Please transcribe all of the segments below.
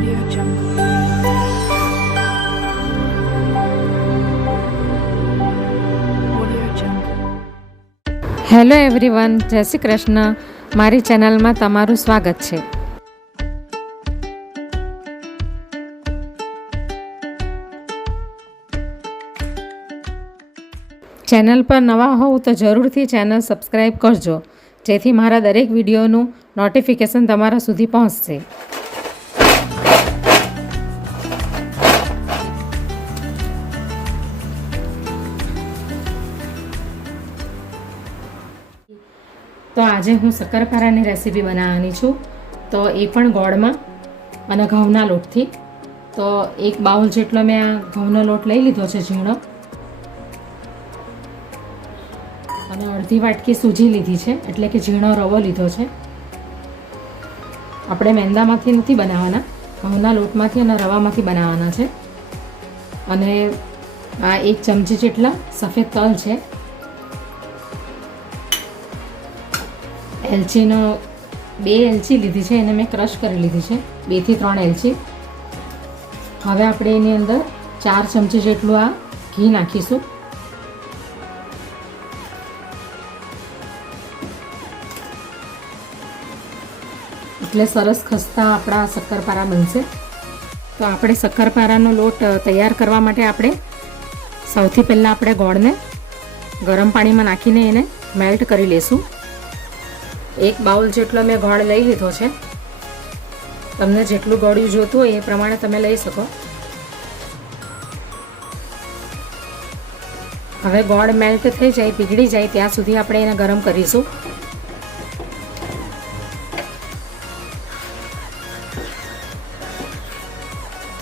Audio Jungle. Audio Jungle. Hello everyone, જય શ્રી કૃષ્ણ. મારી ચેનલમાં તમારું સ્વાગત છે. ચેનલ પર નવા હોવ તો જરૂરથી ચેનલ સબસ્ક્રાઈબ કરજો, જેથી મારા દરેક વિડીયોનું નોટિફિકેશન તમારા સુધી પહોંચશે. તો આજે હું શક્કરપારાની રેસીપી બનાવવાની છું. તો એ પણ ગોળમાં અને ઘઉંના લોટથી. તો એક બાઉલ જેટલો મેં આ ઘઉંનો લોટ લઈ લીધો છે ઝીણો, અને અડધી વાટકી સૂજી લીધી છે, એટલે કે ઝીણો રવો લીધો છે. આપણે મેંદામાંથી નથી બનાવવાના, ઘઉંના લોટમાંથી અને રવામાંથી બનાવવાના છે. અને આ 1 ચમચી જેટલા સફેદ તલ છે. એલચીનો 2 એલચી લીધી છે, એને મેં ક્રશ કરી લીધી છે, 2 થી 3 એલચી. હવે આપણે એની અંદર 4 ચમચી જેટલું આ ઘી નાખીશું. એટલે સરસ ખસ્તા આપણા શક્કરપારા બનશે. તો આપણે શક્કરપારાનો લોટ તૈયાર કરવા માટે આપણે સૌથી પહેલાં આપણે ગોળને ગરમ પાણીમાં નાખીને એને મેલ્ટ કરી લઈશું. 1 બાઉલ જેટલો મેં ગોળ લઈ લીધો છે. તમને જેટલું ગોળ્યું જોતું હોય એ પ્રમાણે તમે લઈ શકો. હવે ગોળ મેલ્ટ થઈ જાય, પીગળી જાય ત્યાં સુધી આપણે એને ગરમ કરીશું.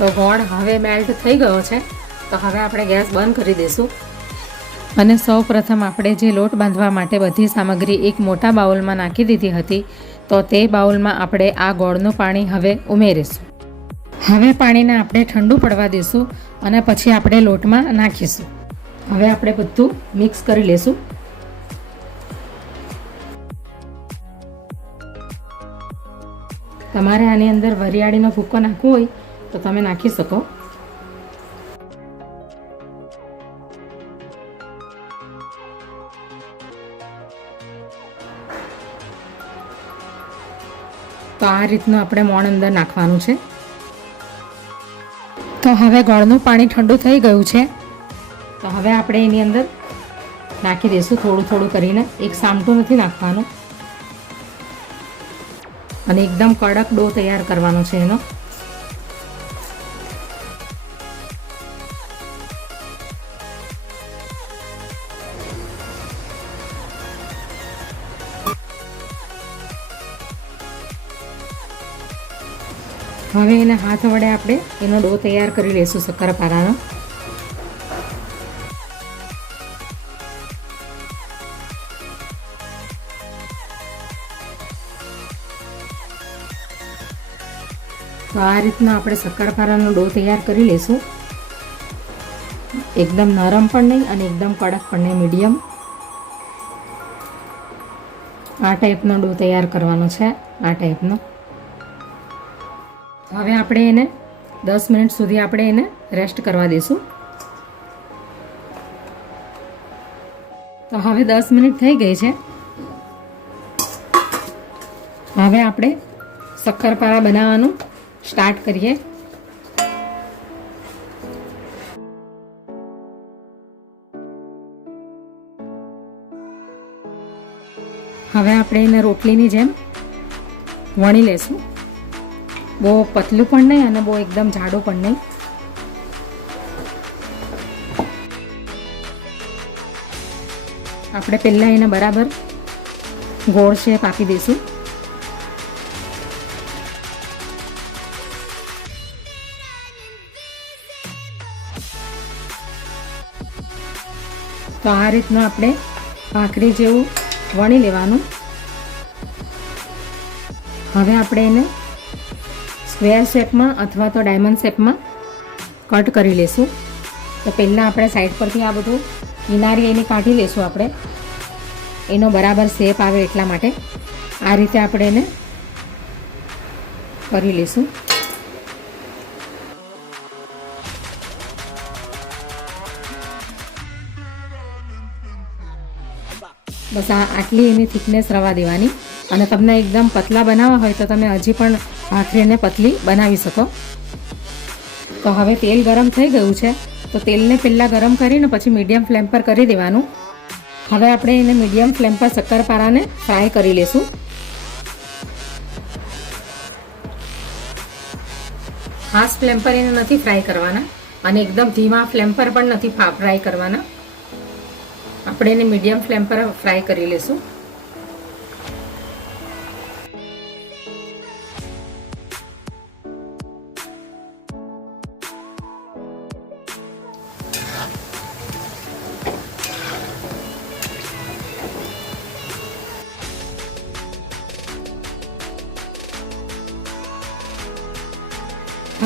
તો ગોળ હવે મેલ્ટ થઈ ગયો છે. તો હવે આપણે ગેસ બંધ કરી દઈશું. અને સૌ પ્રથમ આપણે જે લોટ બાંધવા માટે બધી સામગ્રી એક મોટા બાઉલમાં નાખી દીધી હતી, તો તે બાઉલમાં આપણે આ ગોળનું પાણી હવે ઉમેરીશું. હવે પાણીને આપણે ઠંડુ પડવા દઈશું અને પછી આપણે લોટમાં નાખીશું. હવે આપણે બધું મિક્સ કરી લઈશું. તમારે આની અંદર વરિયાળીનો ભૂકો નાખવો હોય તો તમે નાખી શકો. તો આ રીતનું આપણે મોણ અંદર નાખવાનું છે. તો હવે ગોળનું પાણી ઠંડુ થઈ ગયું છે. તો હવે આપણે એની અંદર નાખી દઈશું થોડું થોડું કરીને. એક સામટું નથી નાખવાનું. અને એકદમ કડક ડો તૈયાર કરવાનો છે એનો. હવે એને હાથ વડે આપણે એનો ડો તૈયાર કરી લઈશું શક્કરપારાનો. તો આ રીતના આપણે શક્કરપારાનો ડો તૈયાર કરી લઈશું. એકદમ નરમ પણ નહીં અને એકદમ કડક પણ નહીં, મીડિયમ. આ ટાઈપનો ડો તૈયાર કરવાનો છે, આ ટાઈપનો. હવે આપણે એને 10 મિનિટ સુધી આપણે એને રેસ્ટ કરવા દઈશું. તો હવે 10 મિનિટ થઈ ગઈ છે. હવે આપણે શક્કરપારા બનાવવાનું સ્ટાર્ટ કરીએ. હવે આપણે એને રોટલીની જેમ વણી લેશું. બહુ પતલું પણ નહીં અને બહુ એકદમ જાડું પણ નહીં. આપણે પહેલાં એને બરાબર ગોળ શેપ આપી દઈશું. તો આ રીતનું આપણે ભાખરી જેવું વણી લેવાનું. હવે આપણે એને સ્ક્વેર શેપમાં અથવા તો ડાયમંડ શેપમાં કટ કરી લેશું. તો પહેલાં આપણે સાઈડ પરથી આ બધું કિનારી એની કાઢી લેશું. આપણે એનો બરાબર શેપ આવે એટલા માટે આ રીતે આપણે એને કરી લઈશું. બસ આટલી એની થિકનેસ રવા દેવાની. અને તમને એકદમ પતલા બનાવવા હોય તો તમે હજી પણ ભાખરીને પતલી બનાવી શકો. તો હવે તેલ ગરમ થઈ ગયું છે, તો તેલને પહેલાં ગરમ કરીને પછી મીડિયમ ફ્લેમ પર કરી દેવાનું. હવે આપણે એને મીડિયમ ફ્લેમ પર શક્કરપારાને ફ્રાય કરી લેશું. ફાસ્ટ ફ્લેમ પર એને નથી ફ્રાય કરવાના અને એકદમ ધીમા ફ્લેમ પર પણ નથી ફ્રાય કરવાના. આપણે એને મીડિયમ ફ્લેમ પર ફ્રાય કરી લેશું.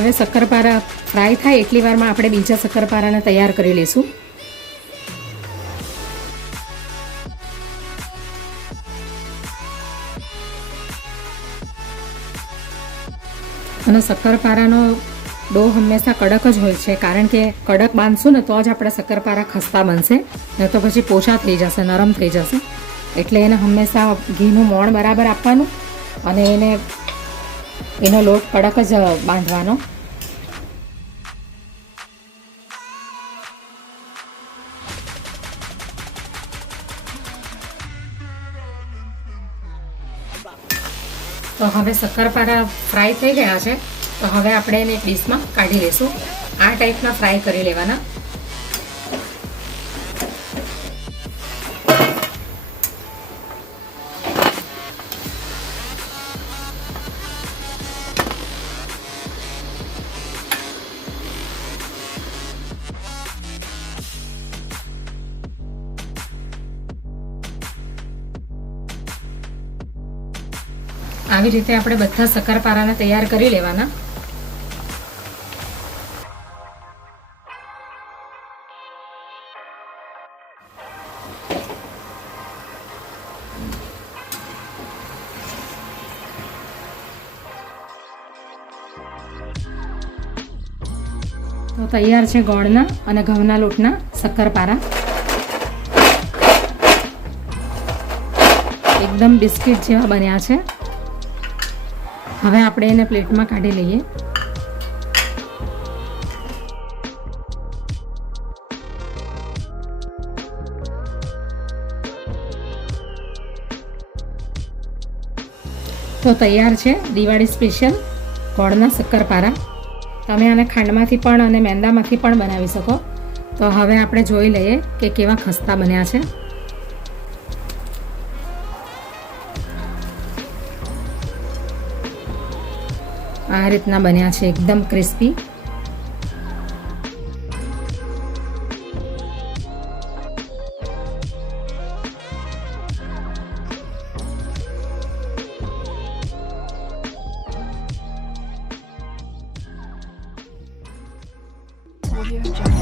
હવે શક્કરપારા ફ્રાય થાય એટલી વારમાં આપણે બીજા શક્કરપારાને તૈયાર કરી લઈશું. અને શક્કરપારાનો ડો હંમેશા કડક જ હોય છે, કારણ કે કડક બાંધશું ને તો જ આપણા શક્કરપારા ખસ્તા બનશે, નહીં તો પછી પોચા થઈ જશે, નરમ થઈ જશે. એટલે એને હંમેશા ઘીનું મોણ બરાબર આપવાનું અને એનો લોટ કડક જ બાંધવાનો. તો હવે શક્કરપારા ફ્રાય થઈ ગયા છે, તો હવે આપણે એને એક ડીશમાં કાઢી લઈશું. આ ટાઈપના ફ્રાય કરી લેવાના. આવી રીતે આપણે બધા શક્કરપારાને તૈયાર કરી લેવાના. તો તૈયાર છે ગોળના અને ઘઉંના લોટના શક્કરપારા. એકદમ બિસ્કિટ જેવા બન્યા છે. હવે આપણે એને પ્લેટમાં કાઢી લઈએ. તો તૈયાર છે દિવાળી સ્પેશિયલ ગોળના શક્કરપારા. તમે આને ખાંડમાંથી પણ અને મેંદામાંથી પણ બનાવી શકો. તો હવે આપણે જોઈ લઈએ કે કેવા ખસ્તા બન્યા છે. આ રીતના બન્યા છે, એકદમ ક્રિસ્પી. Audio Jungle.